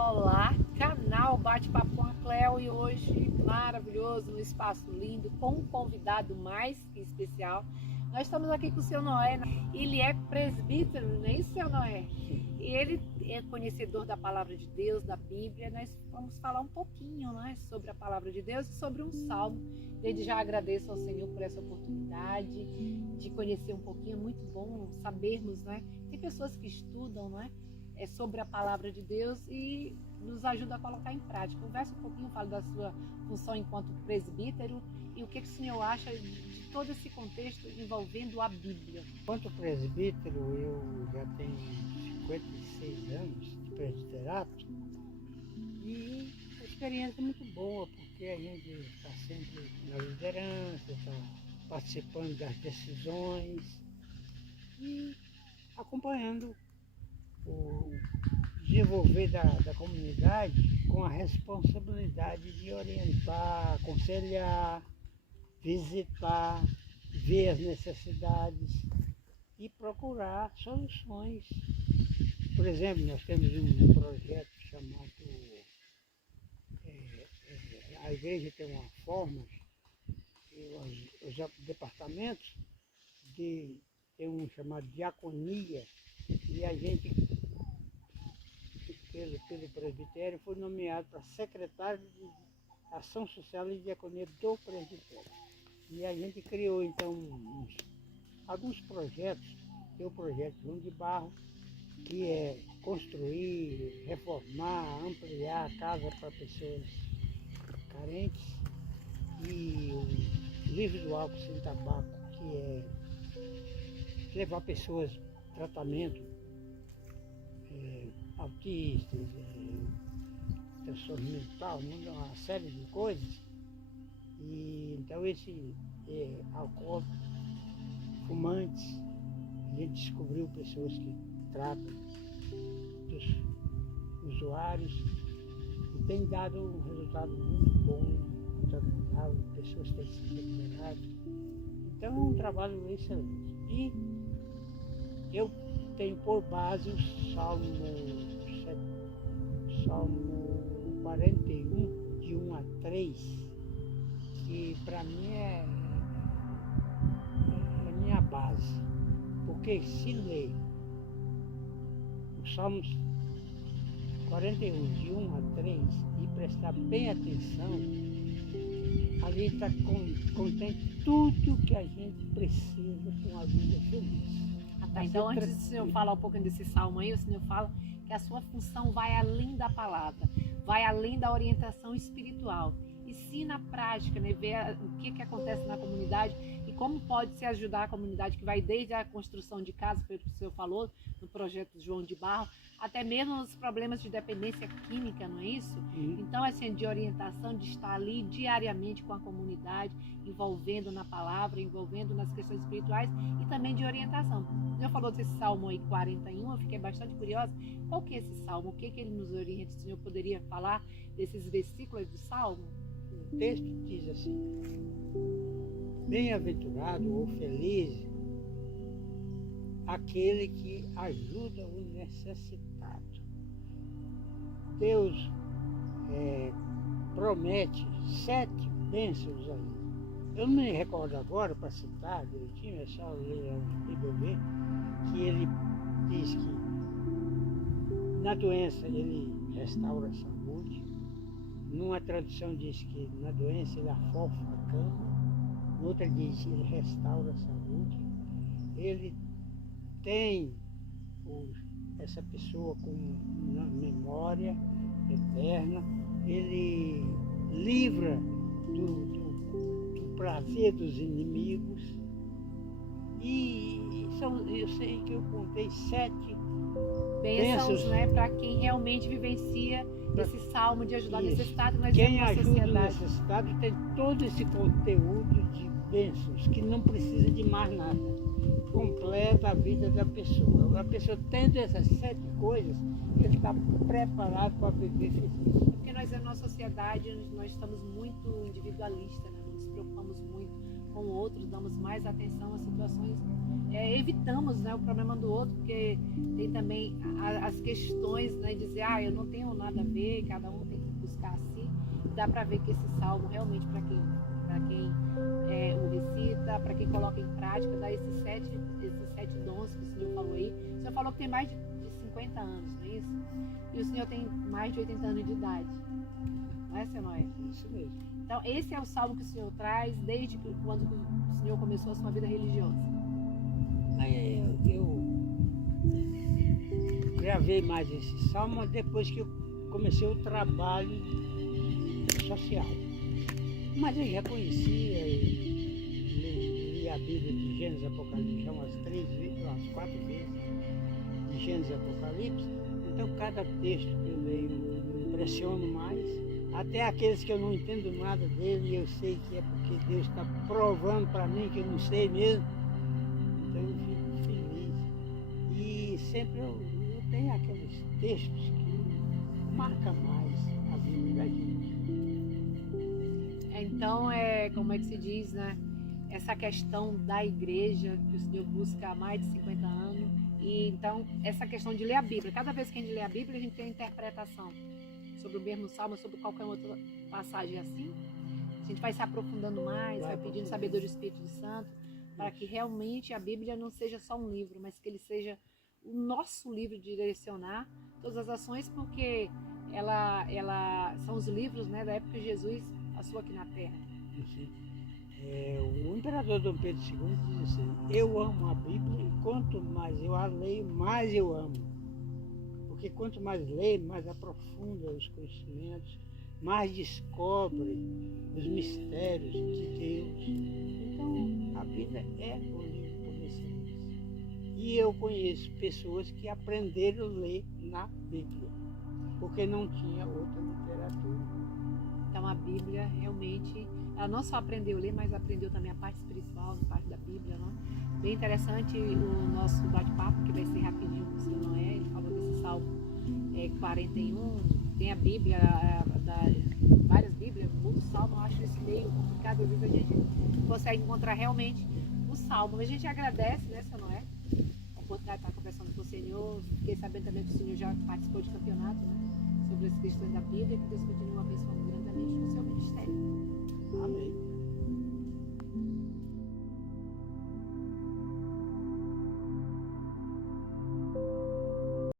Olá, canal Bate-Papo com a Cleo, e hoje maravilhoso, num espaço lindo, com um convidado mais que especial. Nós estamos aqui com o seu Noé, ele é presbítero, não é isso, seu Noé? E ele é conhecedor da palavra de Deus, da Bíblia. Nós vamos falar um pouquinho, né, sobre a palavra de Deus e sobre um salmo. Desde já agradeço ao Senhor por essa oportunidade de conhecer um pouquinho. É muito bom sabermos, né? Tem pessoas que estudam, não é? Sobre a palavra de Deus e nos ajuda a colocar em prática. Conversa um pouquinho, fala da sua função enquanto presbítero e o que o senhor acha de todo esse contexto envolvendo a Bíblia. Enquanto presbítero, eu já tenho 56 anos de presbiterato e a experiência é muito boa, porque a gente está sempre na liderança, está participando das decisões e acompanhando o desenvolver da comunidade com a responsabilidade de orientar, aconselhar, visitar, ver as necessidades e procurar soluções. Por exemplo, nós temos um projeto chamado a igreja tem uma forma, os departamentos de tem um chamado diaconia, e a gente pelo presbitério foi nomeado para secretário de Ação Social e Diaconia do presbitério. E a gente criou então alguns projetos. Tem o projeto João de Barro, que é construir, reformar, ampliar a casa para pessoas carentes, e o Livre do Álcool Sem Tabaco, que é levar pessoas em tratamento, autistas, transtorno mental, uma série de coisas. E então esse alcoólico, fumantes, a gente descobriu pessoas que tratam dos usuários e tem dado um resultado muito bom, muito agradável, pessoas têm se recuperado. Então é um trabalho excelente. E eu tenho por base o Salmo 41, de 1 a 3, que para mim é a minha base. Porque se ler os Salmos 41, de 1 a 3, e prestar bem atenção, ali está contém tudo que a gente precisa para uma vida feliz. Então, antes do senhor falar um pouquinho desse salmo aí, o senhor fala que a sua função vai além da palavra, vai além da orientação espiritual. E sim, na prática, né, ver o que acontece na comunidade e como pode se ajudar a comunidade, que vai desde a construção de casas, pelo que o senhor falou, no projeto João de Barro, até mesmo os problemas de dependência química, não é isso? Então, assim, de orientação, de estar ali diariamente com a comunidade, envolvendo na palavra, envolvendo nas questões espirituais e também de orientação. O senhor falou desse Salmo aí 41, eu fiquei bastante curiosa. Qual que é esse Salmo? O que ele nos orienta? O senhor poderia falar desses versículos do Salmo? O texto diz assim: bem-aventurado ou feliz aquele que ajuda o necessitado. Deus promete 7 bênçãos aí. Eu não me recordo agora para citar direitinho, é só ler a Bíblia, que ele diz que na doença ele restaura a saúde. Numa tradução diz que na doença ele afofa a cama, noutra diz que ele restaura a saúde. Ele tem essa pessoa com memória eterna, ele livra do prazer dos inimigos. E eu sei que eu contei 7 bênçãos, né, para quem realmente vivencia esse salmo de ajudar o necessitado. Nós quem temos uma ajuda sociedade. o necessitado tem todo esse conteúdo de bênçãos, que não precisa de mais nada. Completa a vida da pessoa. A pessoa tendo essas 7 coisas, ele está preparado para viver feliz. Porque nós, na nossa sociedade, nós estamos muito individualistas, né? Não nos preocupamos muito com o outro, damos mais atenção às situações, evitamos, né, o problema do outro, porque tem também as questões, né, dizer, eu não tenho nada a ver, cada um tem que buscar a si. Dá para ver que esse salmo realmente, para quem o recita, para quem coloca em prática, dá esses sete dons que o Senhor falou aí. O Senhor falou que tem mais de 50 anos, não é isso? E o Senhor tem mais de 80 anos de idade. Não é, Seu Noé? Isso mesmo. Então, esse é o salmo que o Senhor traz desde quando o Senhor começou a sua vida religiosa. Eu gravei mais esse salmo depois que eu comecei o trabalho social. Mas eu já conhecia, li a Bíblia de Gênesis e Apocalipse já umas 4 vezes, de Gênesis e Apocalipse. Então, cada texto que eu leio me impressiona mais. Até aqueles que eu não entendo nada dele, eu sei que é porque Deus está provando para mim que eu não sei mesmo. Então eu fico feliz. E sempre eu tenho aqueles textos que marcam mais a vida da gente. Então, como é que se diz, né? Essa questão da igreja, que o Senhor busca há mais de 50 anos. E então, essa questão de ler a Bíblia. Cada vez que a gente lê a Bíblia, a gente tem a interpretação sobre o mesmo salmo, sobre qualquer outra passagem assim. A gente vai se aprofundando mais, vai pedindo sabedoria do Espírito Santo, para que realmente a Bíblia não seja só um livro, mas que ele seja o nosso livro de direcionar todas as ações, porque ela são os livros, né, da época de Jesus passou aqui na Terra. O imperador Dom Pedro II diz assim: eu amo a Bíblia e quanto mais eu a leio, mais eu amo. Porque quanto mais leio, mais aprofunda os conhecimentos, mais descobre os mistérios de Deus. Então, a Bíblia é o livro por excelência. E eu conheço pessoas que aprenderam a ler na Bíblia, porque não tinha outra literatura. Então, a Bíblia realmente, ela não só aprendeu a ler, mas aprendeu também a parte espiritual, a parte da Bíblia, né? Bem interessante o nosso bate-papo, que vai ser rapidinho com o Senhor Noé. Ele falou desse Salmo 41, tem a Bíblia, várias Bíblias, muitos salmos. Eu acho isso meio complicado, às vezes a gente consegue encontrar realmente o salmo. Mas a gente agradece, né, Senhor Noé, a oportunidade de estar conversando com o Senhor. Fiquei sabendo também que o Senhor já participou de campeonato, né, sobre as questões da Bíblia, que Deus continue abençoando grandemente no seu ministério. Amém.